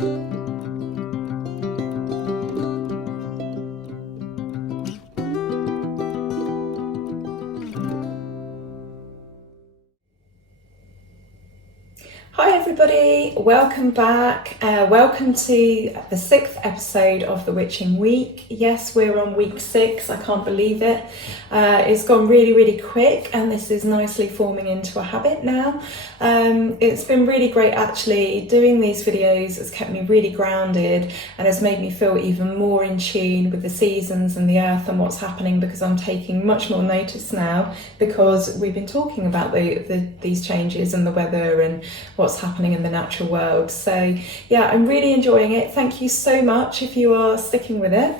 Hi everybody, welcome back. Welcome to the 6th episode of the Witching Week. Yes, we're on week 6, I can't believe it. It's gone really quick and this is nicely forming into a habit now. It's been really great actually. Doing these videos has kept me really grounded and has made me feel even more in tune with the seasons and the earth and what's happening, because I'm taking much more notice now because we've been talking about these changes and the weather and what's happening in the natural world. So yeah, I'm really enjoying it. Thank you so much if you are sticking with it.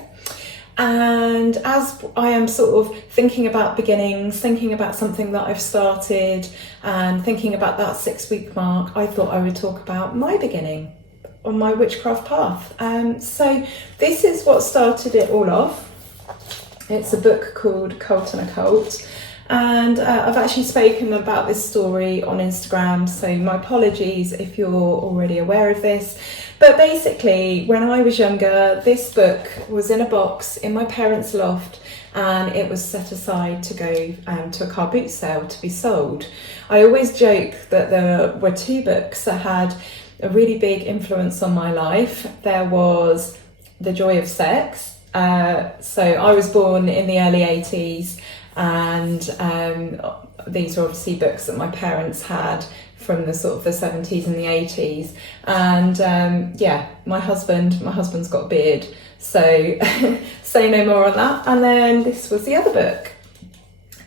And as I am sort of thinking about beginnings, thinking about something that I've started and thinking about that 6-week mark, I thought I would talk about my beginning on my witchcraft path. So this is what started it all off. It's a book called Cult and Occult. And I've actually spoken about this story on Instagram, so my apologies if you're already aware of this. But basically, when I was younger, this book was in a box in my parents' loft and it was set aside to go to a car boot sale to be sold. I always joke that there were 2 books that had a really big influence on my life. There was The Joy of Sex. So I was born in the early 80s. And these are obviously books that my parents had from the sort of the 70s and the 80s. And yeah, my husband's got a beard, so say no more on that. And then this was the other book,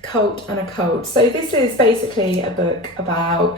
Cult and Occult. So this is basically a book about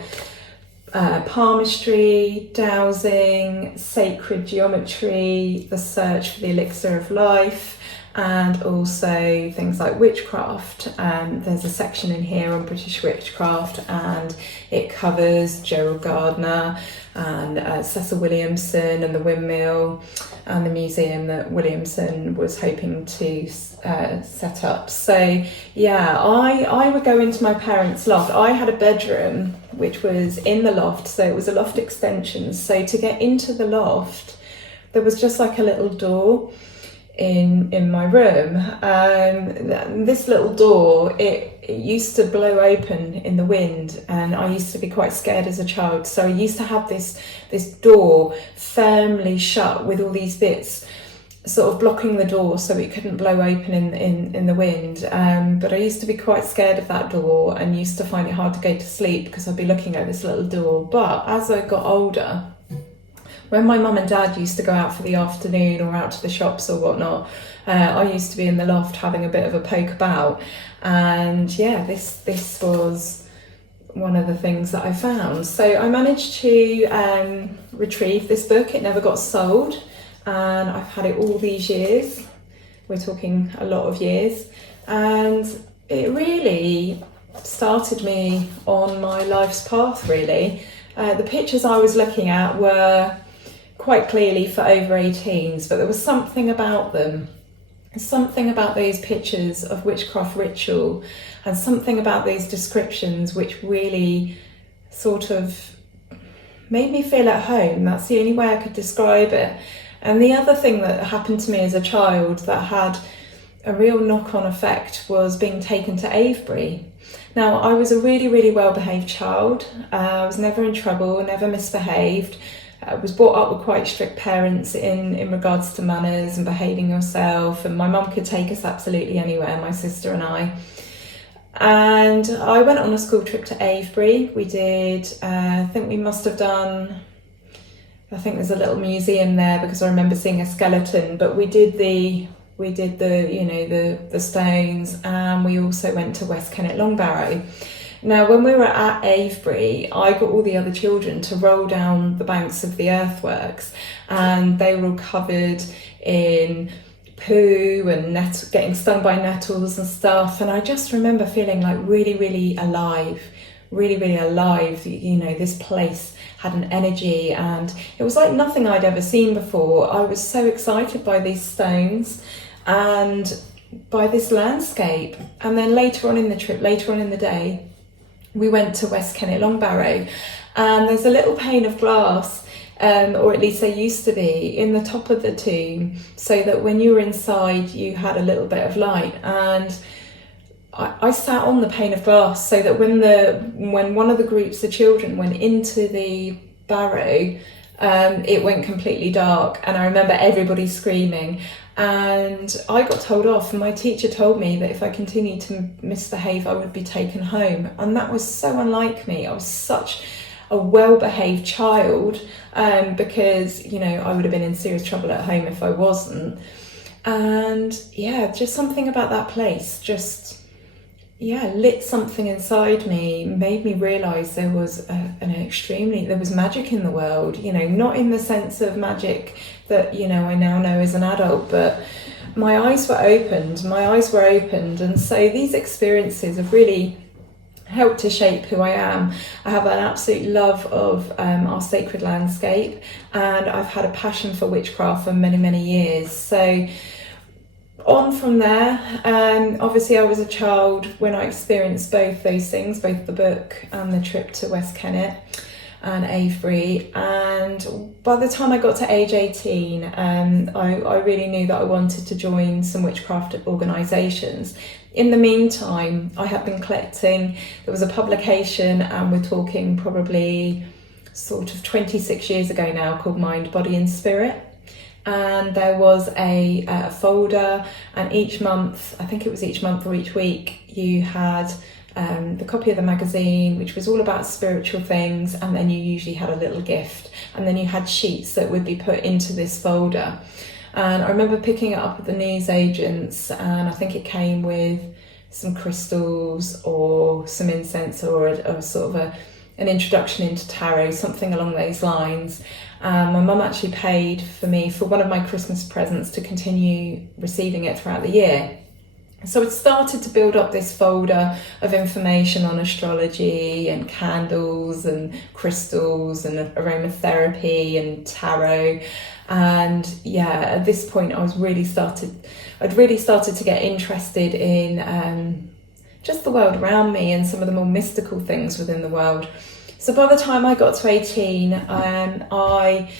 palmistry, dowsing, sacred geometry, the search for the elixir of life, and also things like witchcraft. There's a section in here on British witchcraft and it covers Gerald Gardner and Cecil Williamson and the windmill and the museum that Williamson was hoping to set up. So yeah, I would go into my parents' loft. I had a bedroom which was in the loft, so it was a loft extension. So to get into the loft, there was just like a little door in my room. This little door, it used to blow open in the wind, and I used to be quite scared as a child, so I used to have this door firmly shut with all these bits sort of blocking the door so it couldn't blow open in the wind. But I used to be quite scared of that door and used to find it hard to go to sleep because I'd be looking at this little door. But as I got older, when my mum and dad used to go out for the afternoon or out to the shops or whatnot, I used to be in the loft having a bit of a poke about. And yeah, this was one of the things that I found. So I managed to retrieve this book. It never got sold, and I've had it all these years. We're talking a lot of years. And it really started me on my life's path, really. The pictures I was looking at were quite clearly for over 18s, but there was something about them, something about those pictures of witchcraft ritual and something about those descriptions which really sort of made me feel at home. That's the only way I could describe it. And the other thing that happened to me as a child that had a real knock-on effect was being taken to Avebury. Now, I was a really well-behaved child. I was never in trouble, never misbehaved. I was brought up with quite strict parents in regards to manners and behaving yourself, and my mum could take us absolutely anywhere, my sister and I. And I went on a school trip to Avebury. We did, I think we must have done, I think there's a little museum there because I remember seeing a skeleton, but we did the stones, and we also went to West Kennet Long Barrow. Now, when we were at Avebury, I got all the other children to roll down the banks of the earthworks, and they were all covered in poo and getting stung by nettles and stuff. And I just remember feeling like really alive, really alive. You know, this place had an energy, and it was like nothing I'd ever seen before. I was so excited by these stones and by this landscape. And then later on in the day, we went to West Kennet Long Barrow, and there's a little pane of glass or at least they used to be, in the top of the tomb, so that when you were inside you had a little bit of light. And I sat on the pane of glass so that when one of the groups of children went into the barrow, it went completely dark, and I remember everybody screaming, and I got told off, and my teacher told me that if I continued to misbehave I would be taken home. And that was so unlike me. I was such a well-behaved child, because I would have been in serious trouble at home if I wasn't. And yeah, just something about that place just lit something inside me, made me realise there was there was magic in the world, not in the sense of magic that, I now know as an adult, but my eyes were opened, and so these experiences have really helped to shape who I am. I have an absolute love of our sacred landscape, and I've had a passion for witchcraft for many, many years. So on from there, obviously I was a child when I experienced both those things, both the book and the trip to West Kennet and Avebury. And by the time I got to age 18, I really knew that I wanted to join some witchcraft organisations. In the meantime, I had been collecting, there was a publication, and we're talking probably sort of 26 years ago now, called Mind, Body and Spirit. And there was a folder, and each month, I think it was each month or each week, you had the copy of the magazine, which was all about spiritual things, and then you usually had a little gift, and then you had sheets that would be put into this folder. And I remember picking it up at the newsagents, and I think it came with some crystals or some incense, or a sort of an introduction into tarot, something along those lines. My mum actually paid for me for one of my Christmas presents to continue receiving it throughout the year. So it started to build up this folder of information on astrology and candles and crystals and aromatherapy and tarot. And at this point I'd really started to get interested in just the world around me and some of the more mystical things within the world. So by the time I got to 18, I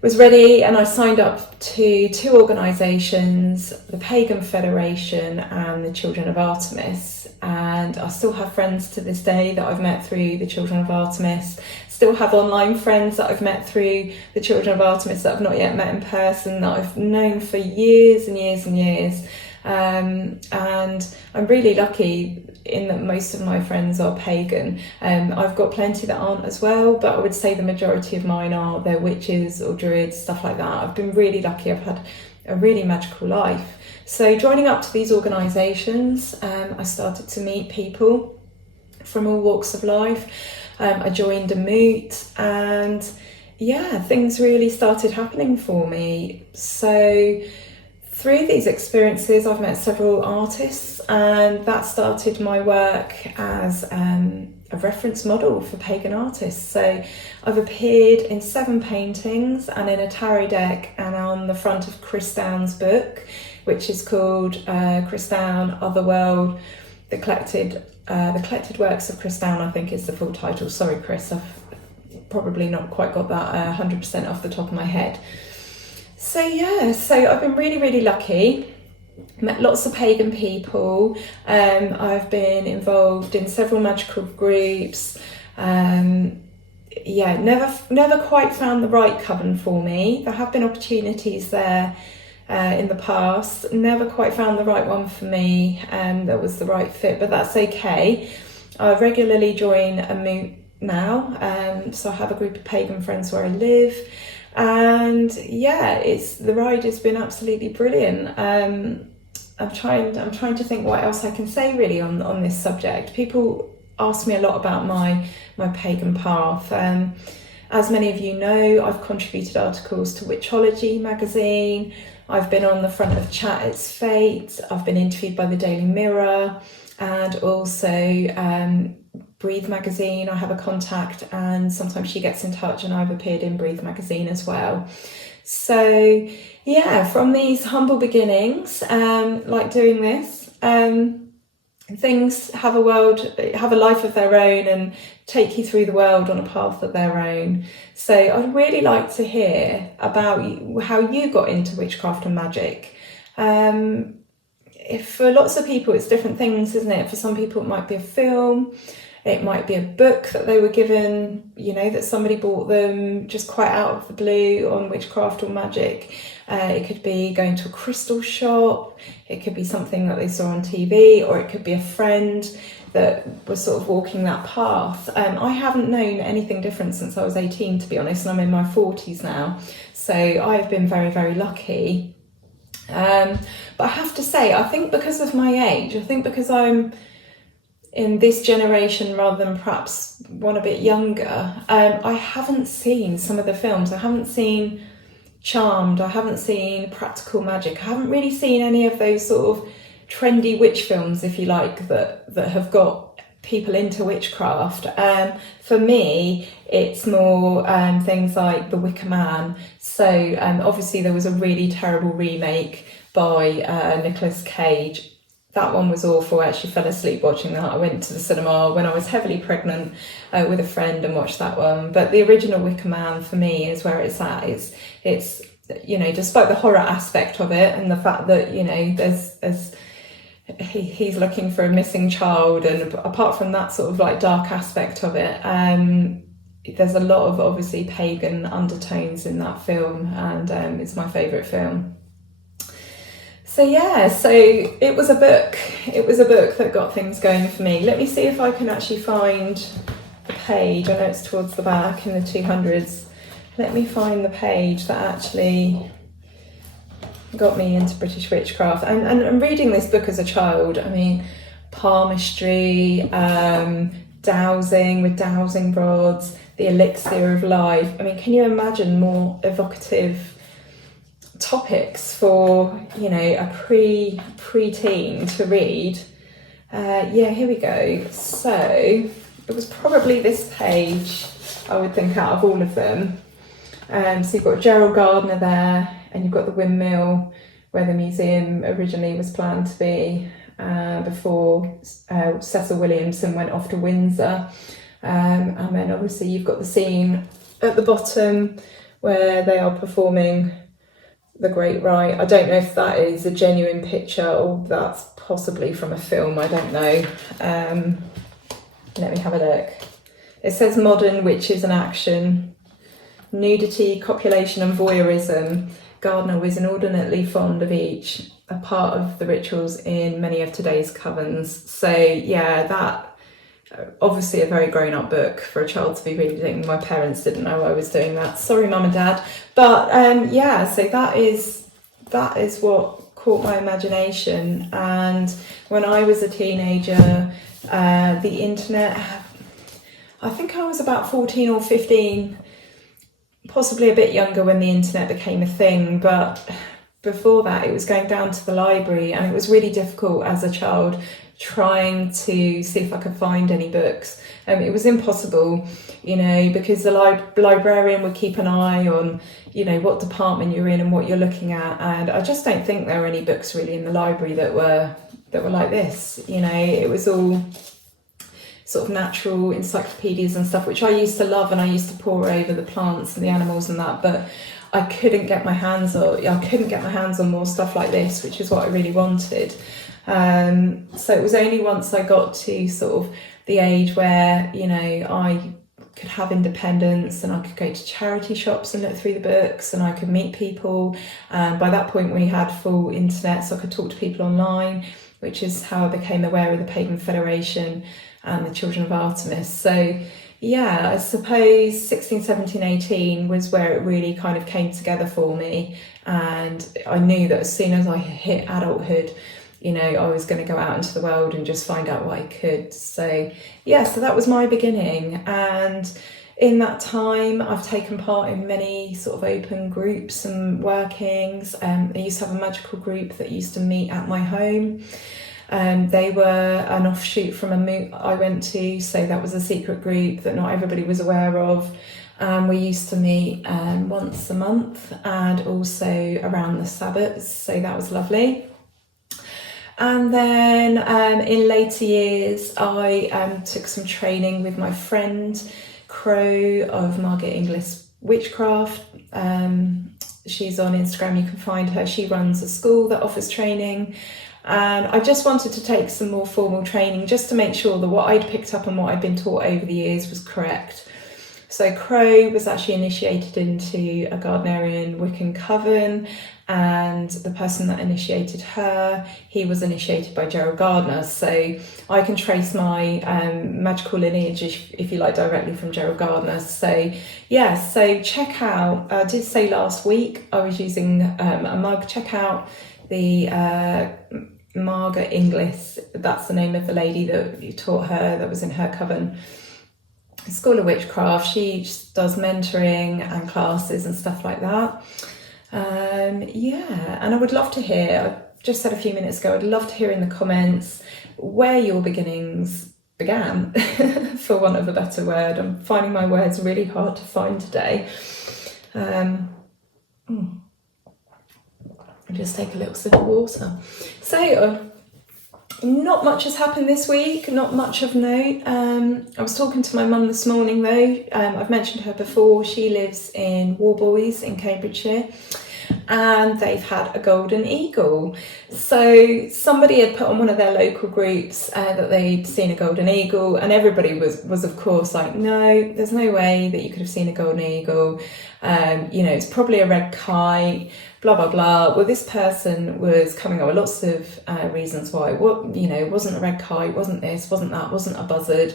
was ready, and I signed up to two organisations, the Pagan Federation and the Children of Artemis. And I still have friends to this day that I've met through the Children of Artemis, still have online friends that I've met through the Children of Artemis that I've not yet met in person, that I've known for years and years and years. And I'm really lucky in that most of my friends are pagan. I've got plenty that aren't as well, but I would say the majority of mine they're witches or druids, stuff like that. I've been really lucky. I've had a really magical life. So joining up to these organisations, I started to meet people from all walks of life. I joined a moot, and things really started happening for me. So through these experiences, I've met several artists, and that started my work as a reference model for pagan artists. So I've appeared in 7 paintings and in a tarot deck, and on the front of Chris Down's book, which is called Chris Down, Otherworld, the collected works of Chris Down, I think is the full title. Sorry, Chris, I've probably not quite got that 100% off the top of my head. So I've been really, really lucky. Met lots of pagan people. I've been involved in several magical groups. Never quite found the right coven for me. There have been opportunities there in the past. Never quite found the right one for me that was the right fit, but that's okay. I regularly join a moot now. So I have a group of pagan friends where I live. And the ride has been absolutely brilliant. I'm trying to think what else I can say really on this subject. People ask me a lot about my pagan path. As many of you know, I've contributed articles to Witchology magazine. I've been on the front of Chat It's Fate. I've been interviewed by the Daily Mirror, and also Breathe magazine. I have a contact, and sometimes she gets in touch, and I've appeared in Breathe magazine as well. So from these humble beginnings, like doing this, things have a life of their own and take you through the world on a path of their own. So I'd really like to hear about how you got into witchcraft and magic. If for lots of people it's different things, isn't it? For some people it might be a film, it might be a book that they were given, that somebody bought them just quite out of the blue on witchcraft or magic. It could be going to a crystal shop, it could be something that they saw on TV, or it could be a friend that was sort of walking that path. I haven't known anything different since I was 18, to be honest, and I'm in my 40s now. So I've been very, very lucky. But I have to say, I think because of my age, because I'm in this generation rather than perhaps one a bit younger, I haven't seen some of the films. I haven't seen Charmed, I haven't seen Practical Magic, I haven't really seen any of those sort of trendy witch films, if you like, that have got people into witchcraft. For me, it's more things like The Wicker Man. So obviously there was a really terrible remake by Nicolas Cage. That one was awful. I actually fell asleep watching that. I went to the cinema when I was heavily pregnant with a friend and watched that one. But the original Wicker Man for me is where it's at. It's despite the horror aspect of it and the fact that, he's looking for a missing child, and apart from that sort of like dark aspect of it, there's a lot of obviously pagan undertones in that film, and it's my favourite film. So it was a book. It was a book that got things going for me. Let me see if I can actually find the page. I know it's towards the back in the 200s. Let me find the page that actually got me into British witchcraft. And reading this book as a child, I mean, palmistry, dowsing with dowsing rods, the elixir of life. I mean, can you imagine more evocative topics for a pre-teen to read? Here we go. So it was probably this page, I would think, out of all of them. So you've got Gerald Gardner there, and you've got the windmill where the museum originally was planned to be before Cecil Williamson went off to Windsor. And then obviously you've got the scene at the bottom where they are performing The Great Rite. I don't know if that is a genuine picture or that's possibly from a film, I don't know. Let me have a look. It says modern witches in action. Nudity, copulation and voyeurism. Gardner was inordinately fond of each, a part of the rituals in many of today's covens. So that obviously a very grown-up book for a child to be reading. My parents didn't know I was doing that. Sorry, Mum and Dad. But so that is what caught my imagination. And when I was a teenager, the internet, I think I was about 14 or 15, possibly a bit younger when the internet became a thing, but before that it was going down to the library, and it was really difficult as a child trying to see if I could find any books. It was impossible, because the librarian would keep an eye on, what department you're in and what you're looking at, and I just don't think there were any books really in the library that were like this. It was all sort of natural encyclopedias and stuff, which I used to love, and I used to pore over the plants and the animals and that, but I couldn't get my hands on more stuff like this, which is what I really wanted. So it was only once I got to sort of the age where, I could have independence and I could go to charity shops and look through the books and I could meet people. And by that point we had full internet, so I could talk to people online, which is how I became aware of the Pagan Federation and the Children of Artemis. So I suppose 16, 17, 18 was where it really kind of came together for me, and I knew that as soon as I hit adulthood, I was going to go out into the world and just find out what I could. So that was my beginning, and in that time I've taken part in many sort of open groups and workings. I used to have a magical group that used to meet at my home. They were an offshoot from a moot I went to, so that was a secret group that not everybody was aware of. We used to meet once a month and also around the Sabbaths, so that was lovely. And then in later years, I took some training with my friend Crow of Margaret English Witchcraft. She's on Instagram, you can find her. She runs a school that offers training. And I just wanted to take some more formal training just to make sure that what I'd picked up and what I'd been taught over the years was correct. So Crow was actually initiated into a Gardnerian Wiccan coven, and the person that initiated her, he was initiated by Gerald Gardner. So I can trace my magical lineage, if you like, directly from Gerald Gardner. So yeah, so check out, I did say last week I was using a mug. Check out the Margaret Inglis, that's the name of the lady that you taught her, that was in her coven. School of Witchcraft. She does mentoring and classes and stuff like that. Yeah, and I would love to hear, I just said a few minutes ago, I'd love to hear in the comments where your beginnings began, for want of a better word. I'm finding my words really hard to find today. I'll just take a little sip of water. So, not much has happened this week, not much of note. I was talking to my mum this morning though. I've mentioned her before. She lives in Warboys in Cambridgeshire, and they've had a golden eagle. So somebody had put on one of their local groups that they'd seen a golden eagle, and everybody was of course like, no, there's no way that you could have seen a golden eagle. It's probably a red kite, blah, blah, blah. Well, this person was coming up with lots of reasons why. It wasn't a red kite, wasn't this, wasn't that, wasn't a buzzard.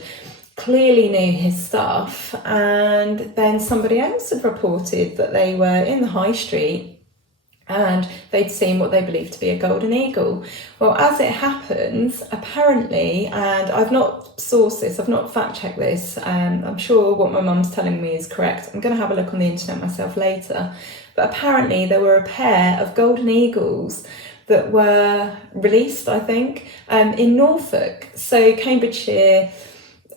Clearly knew his stuff. And then somebody else had reported that they were in the high street and they'd seen what they believed to be a golden eagle. Well, as it happens, apparently, and I've not sourced this, I've not fact-checked this, I'm sure what my mum's telling me is correct. I'm going to have a look on the internet myself later. But apparently there were a pair of golden eagles that were released, I think, in Norfolk. So Cambridgeshire,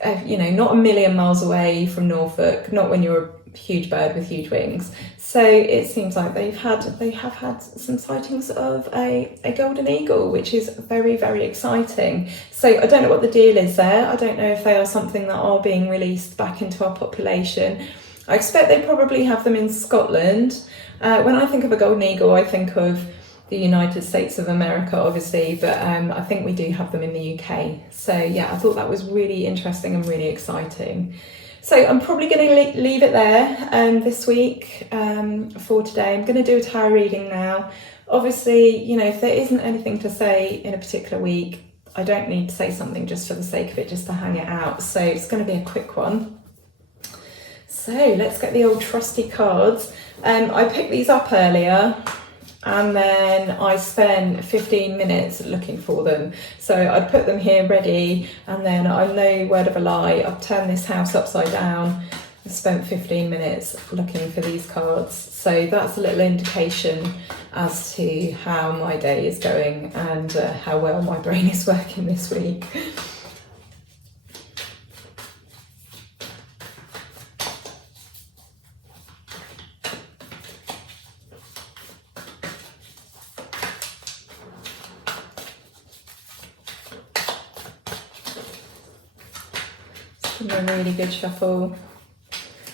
not a million miles away from Norfolk, not when you're a huge bird with huge wings. So it seems like they have had some sightings of a golden eagle, which is very, very exciting. So I don't know what the deal is there. I don't know if they are something that are being released back into our population. I expect they probably have them in Scotland. When I think of a golden eagle, I think of the United States of America, obviously, but I think we do have them in the UK. So yeah, I thought that was really interesting and really exciting. So I'm probably going to leave it there this week for today. I'm going to do a tarot reading now. Obviously, if there isn't anything to say in a particular week, I don't need to say something just for the sake of it, just to hang it out. So it's going to be a quick one. So let's get the old trusty cards. I picked these up earlier and then I spent 15 minutes looking for them. So I'd put them here ready, and then I'm no word of a lie, I've turned this house upside down and spent 15 minutes looking for these cards. So that's a little indication as to how my day is going and how well my brain is working this week. A really good shuffle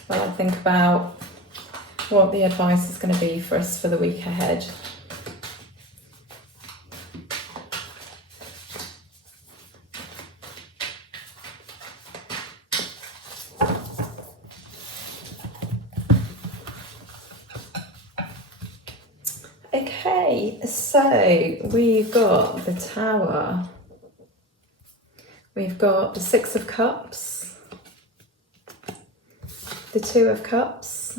while I think about what the advice is going to be for us for the week ahead. Okay, so we've got the Tower, we've got the Six of Cups, the Two of Cups,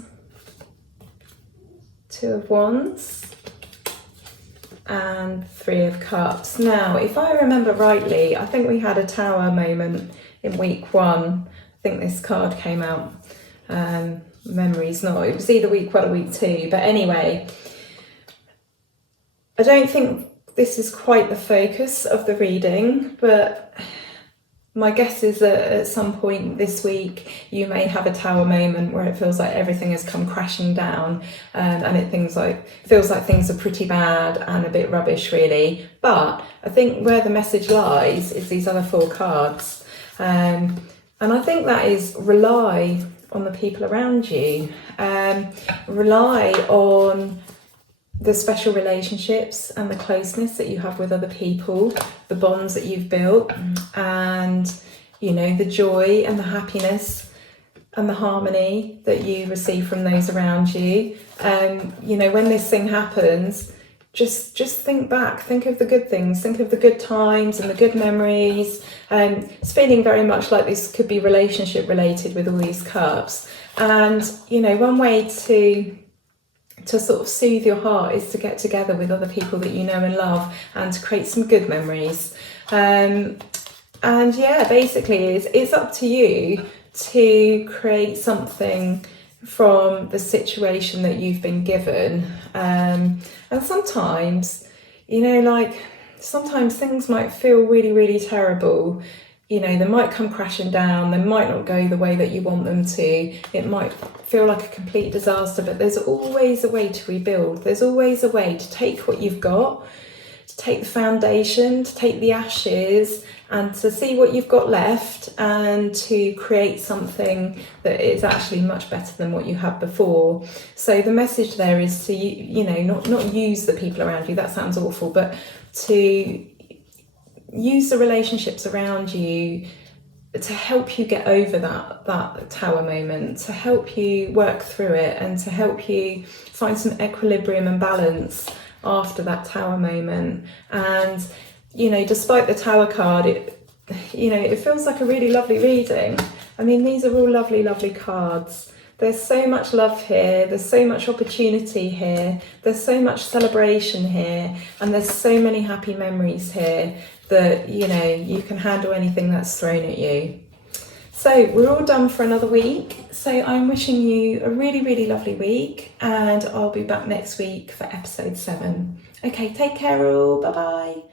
Two of Wands, and Three of Cups. Now, if I remember rightly, I think we had a Tower moment in week 1. I think this card came out. Memory's not. It was either week 1 or week 2. But anyway, I don't think this is quite the focus of the reading, but my guess is that at some point this week you may have a tower moment where it feels like everything has come crashing down, and it feels like things are pretty bad and a bit rubbish, really. But I think where the message lies is these other 4 cards, and I think that is rely on the people around you, rely on the special relationships and the closeness that you have with other people, the bonds that you've built, and the joy and the happiness and the harmony that you receive from those around you. When this thing happens, just think back, think of the good things, think of the good times and the good memories. It's feeling very much like this could be relationship related with all these cups. And one way to sort of soothe your heart is to get together with other people that you know and love and to create some good memories. And yeah, basically it's up to you to create something from the situation that you've been given. And sometimes, sometimes things might feel really, really terrible. They might come crashing down, they might not go the way that you want them to, it might feel like a complete disaster, but there's always a way to rebuild. There's always a way to take what you've got, to take the foundation, to take the ashes, and to see what you've got left and to create something that is actually much better than what you had before. So the message there is to, not use the people around you, that sounds awful, but to use the relationships around you to help you get over that tower moment, to help you work through it and to help you find some equilibrium and balance after that tower moment. And despite the tower card, it feels like a really lovely reading. I mean, these are all lovely, lovely cards. There's so much love here, there's so much opportunity here, there's so much celebration here, and there's so many happy memories here that, you can handle anything that's thrown at you. So we're all done for another week. So I'm wishing you a really, really lovely week, and I'll be back next week for episode 7. Okay, take care all, bye-bye.